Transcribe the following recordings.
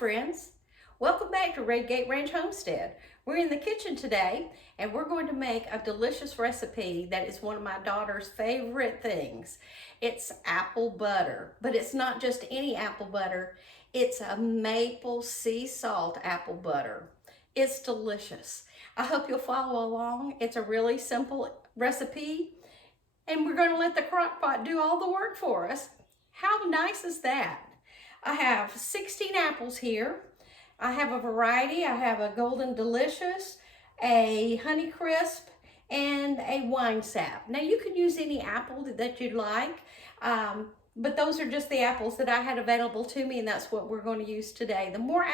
friends. Welcome back to Red Gate Ranch Homestead. We're in the kitchen today and we're going to make a delicious recipe that is one of my daughter's favorite things. It's apple butter, but it's not just any apple butter. It's a maple sea salt apple butter. It's delicious. I hope you'll follow along. It's a really simple recipe and we're going to let the crock pot do all the work for us. How nice is that? I have 16 apples here. I have a variety. I have a Golden Delicious, a Honey Crisp, and a Wine Sap. Now you could use any apple that you'd like, but those are just the apples that I had available to me, and that's what we're going to use today. The more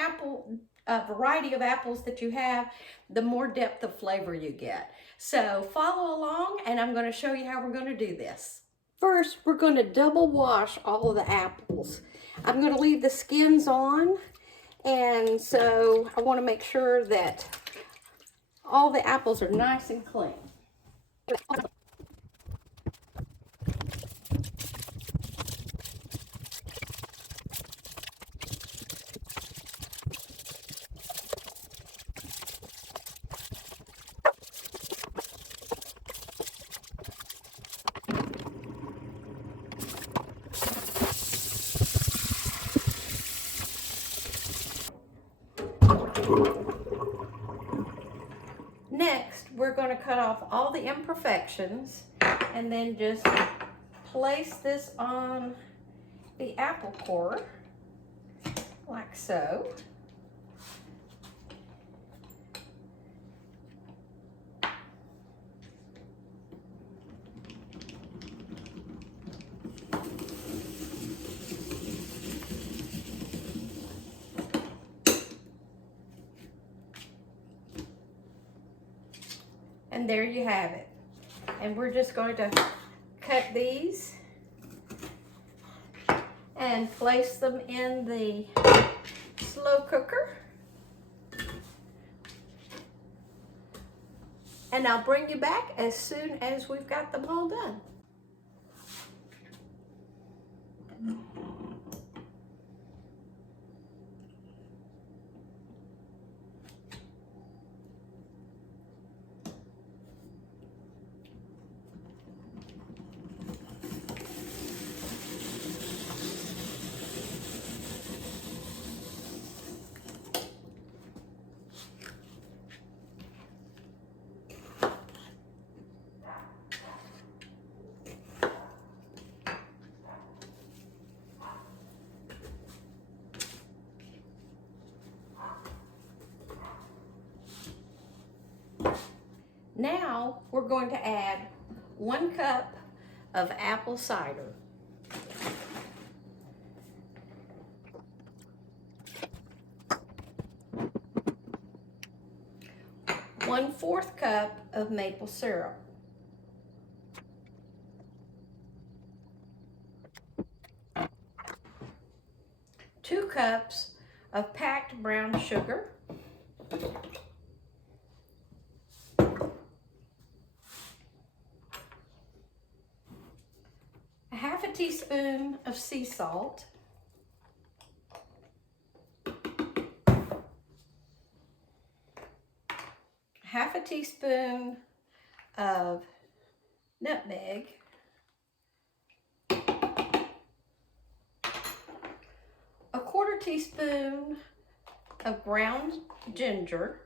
variety of apples that you have, the more depth of flavor you get. So follow along, and I'm going to show you how we're going to do this. First, we're going to double wash all of the apples. I'm going to leave the skins on, and so I want to make sure that all the apples are nice and clean. Next, we're going to cut off all the imperfections and then just place this on the apple core like so. And there you have it. And we're just going to cut these and place them in the slow cooker. And I'll bring you back as soon as we've got them all done. Now we're going to add 1 cup of apple cider. One-fourth cup of maple syrup. 2 cups of packed brown sugar. 1/2 teaspoon of sea salt. 1/2 teaspoon of nutmeg. 1/4 teaspoon of ground ginger.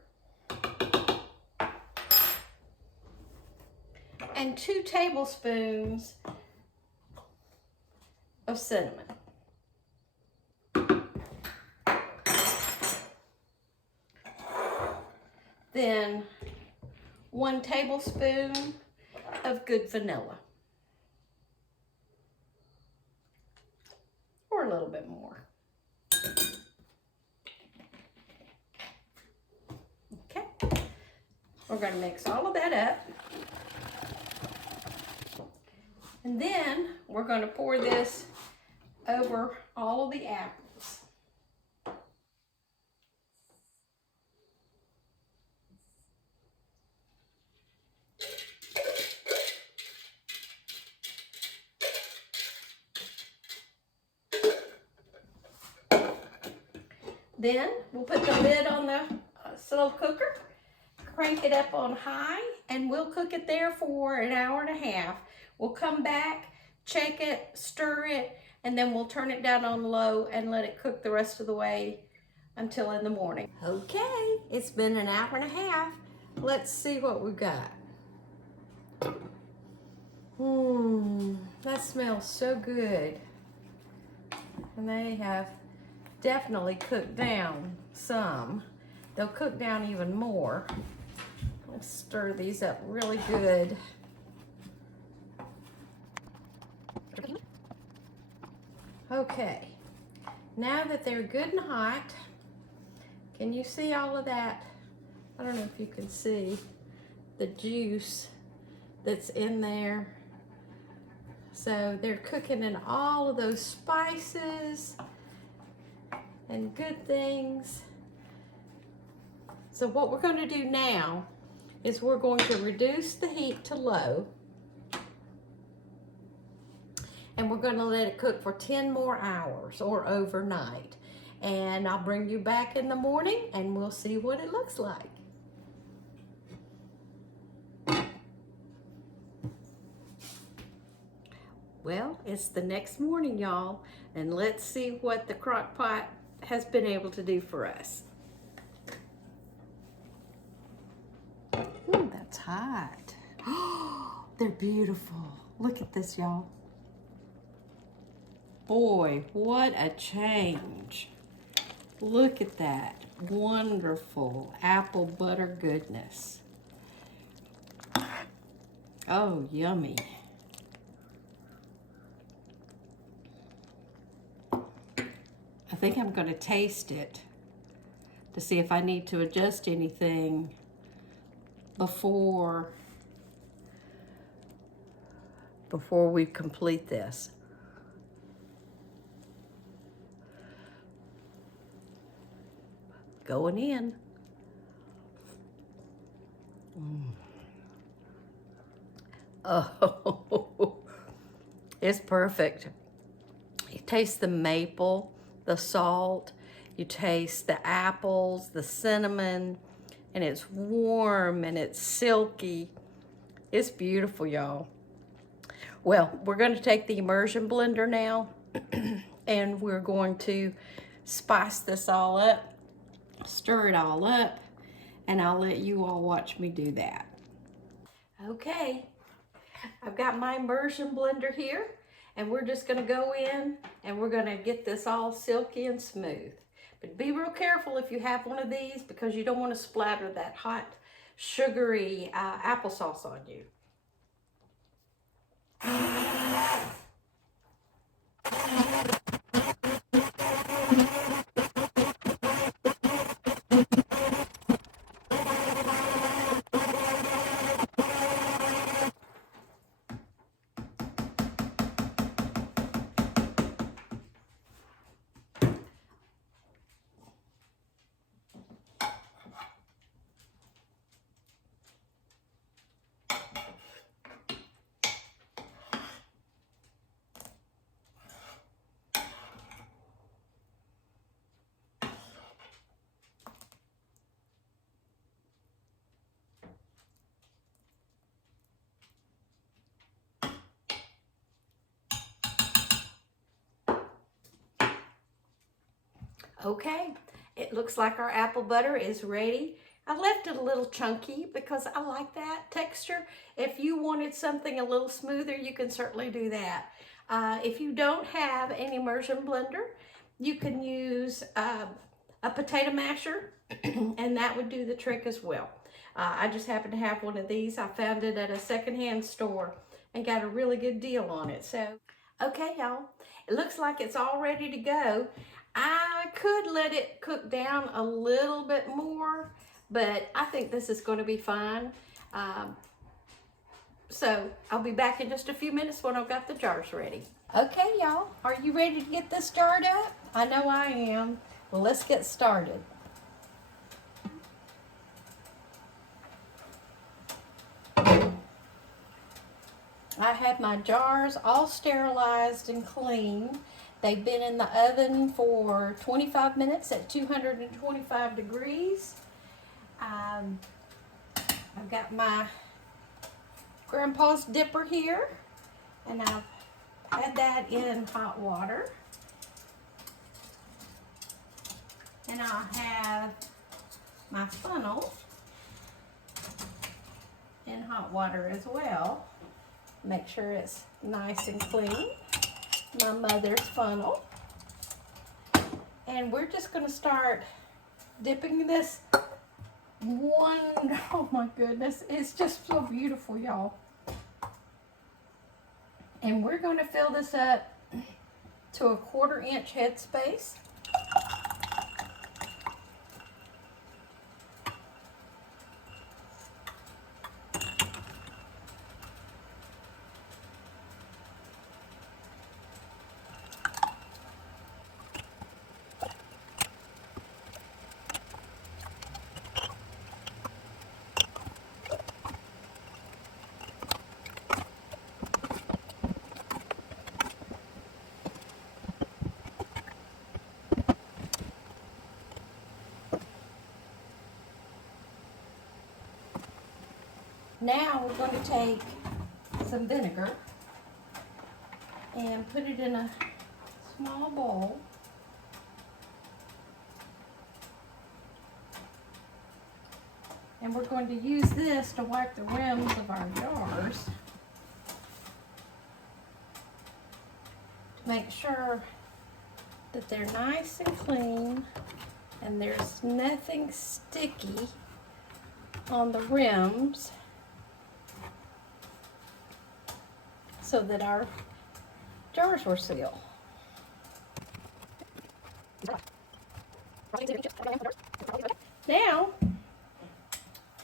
And 2 tablespoons of cinnamon. Then 1 tablespoon of good vanilla. Or a little bit more. Okay. We're going to mix all of that up. And then we're going to pour this over all of the apples. Then we'll put the lid on the slow cooker, crank it up on high, and we'll cook it there for an hour and a half. We'll come back, check it, stir it, and then we'll turn it down on low and let it cook the rest of the way until in the morning. Okay, it's been an hour and a half. Let's see what we've got. That smells so good. And they have definitely cooked down some. They'll cook down even more. Let's stir these up really good. Okay, now that they're good and hot, can you see all of that? I don't know if you can see the juice that's in there. So they're cooking in all of those spices and good things. So what we're going to do now is we're going to reduce the heat to low, and we're going to let it cook for 10 more hours or overnight. And I'll bring you back in the morning and we'll see what it looks like. Well, it's the next morning, y'all, and let's see what the crock pot has been able to do for us. Ooh, that's hot. Oh, they're beautiful. Look at this, y'all. Boy, what a change. Look at that wonderful apple butter goodness. Oh, yummy. I think I'm going to taste it to see if I need to adjust anything before we complete this. Going in. Oh, it's perfect. You taste the maple, the salt, you taste the apples, the cinnamon, and it's warm and it's silky. It's beautiful, y'all. Well, we're going to take the immersion blender now and we're going to spice this all up, stir it all up, and I'll let you all watch me do that. Okay, I've got my immersion blender here, and we're just gonna go in and we're gonna get this all silky and smooth. But be real careful if you have one of these, because you don't want to splatter that hot, sugary applesauce on you. Okay, it looks like our apple butter is ready. I left it a little chunky because I like that texture. If you wanted something a little smoother, you can certainly do that. If you don't have an immersion blender, you can use a potato masher and that would do the trick as well. I just happen to have one of these. I found it at a secondhand store and got a really good deal on it. So, okay, y'all, it looks like it's all ready to go. I could let it cook down a little bit more, but I think this is going to be fine. So I'll be back in just a few minutes when I've got the jars ready. Okay, y'all, are you ready to get this jarred up? I know I am. Well, let's get started. I have my jars all sterilized and clean. They've been in the oven for 25 minutes at 225 degrees. I've got my grandpa's dipper here, and I've had that in hot water. And I'll have my funnel in hot water as well. Make sure it's nice and clean. My mother's funnel. And we're just going to start dipping this one. Oh my goodness, it's just so beautiful, y'all. And we're going to fill this up to a 1/4 inch headspace. Now we're going to take some vinegar and put it in a small bowl. And we're going to use this to wipe the rims of our jars to make sure that they're nice and clean and there's nothing sticky on the rims, so that our jars were sealed. Now,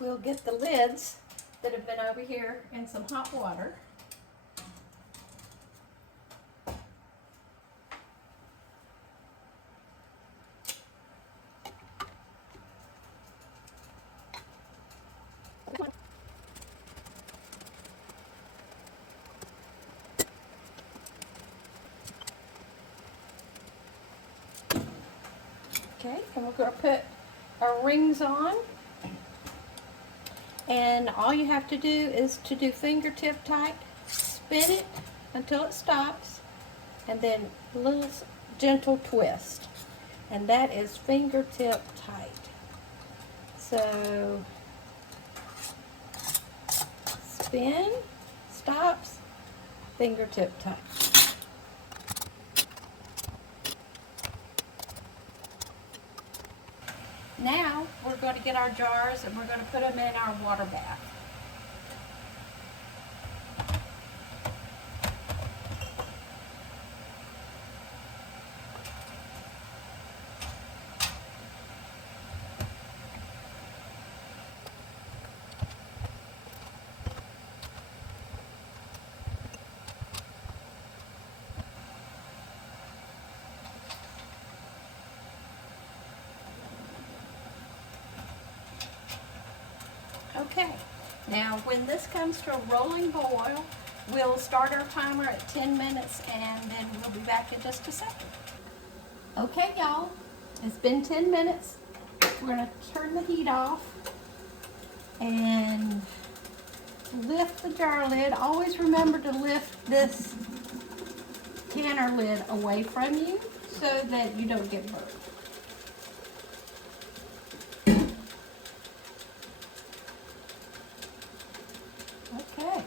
we'll get the lids that have been over here in some hot water. Okay, and we're going to put our rings on. And all you have to do is to do fingertip tight, spin it until it stops, and then a little gentle twist. And that is fingertip tight. So, spin, stops, fingertip tight. Now we're going to get our jars and we're going to put them in our water bath. Okay, now when this comes to a rolling boil, we'll start our timer at 10 minutes and then we'll be back in just a second. Okay, y'all, it's been 10 minutes. We're going to turn the heat off and lift the jar lid. Always remember to lift this canner lid away from you so that you don't get burnt. Okay.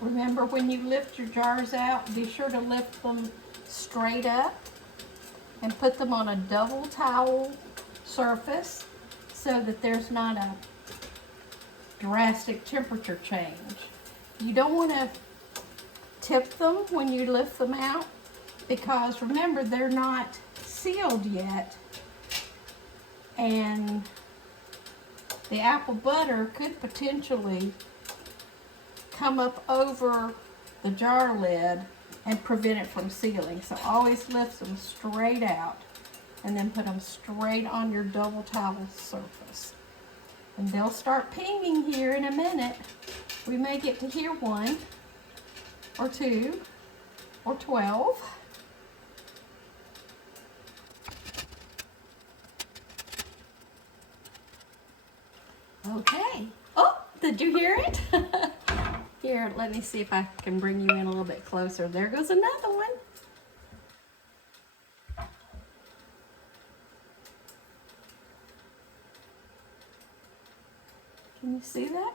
Remember, when you lift your jars out, be sure to lift them straight up and put them on a double towel surface so that there's not a drastic temperature change. You don't want to tip them when you lift them out, because remember, they're not sealed yet, and the apple butter could potentially come up over the jar lid and prevent it from sealing. So always lift them straight out. and then put them straight on your double towel surface. And they'll start pinging here in a minute. We may get to hear 1 or 2 or 12. Okay. Oh, did you hear it? Here, let me see if I can bring you in a little bit closer. There goes another one. Can you see that?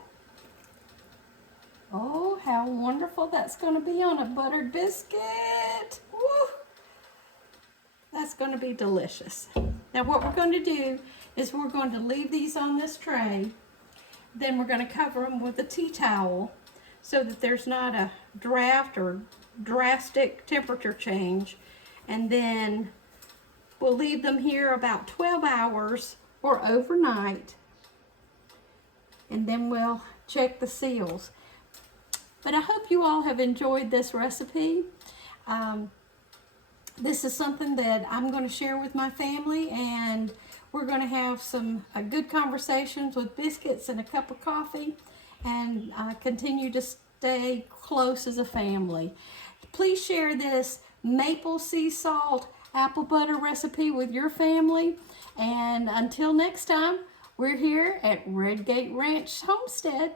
Oh, how wonderful that's going to be on a buttered biscuit. Woo! That's going to be delicious. Now what we're going to do is we're going to leave these on this tray. Then we're going to cover them with a tea towel so that there's not a draft or drastic temperature change. And then we'll leave them here about 12 hours or overnight. And then we'll check the seals. But I hope you all have enjoyed this recipe. This is something that I'm going to share with my family, and we're going to have some good conversations with biscuits and a cup of coffee, and continue to stay close as a family. Please share this maple sea salt apple butter recipe with your family, and until next time, we're here at Redgate Ranch Homestead.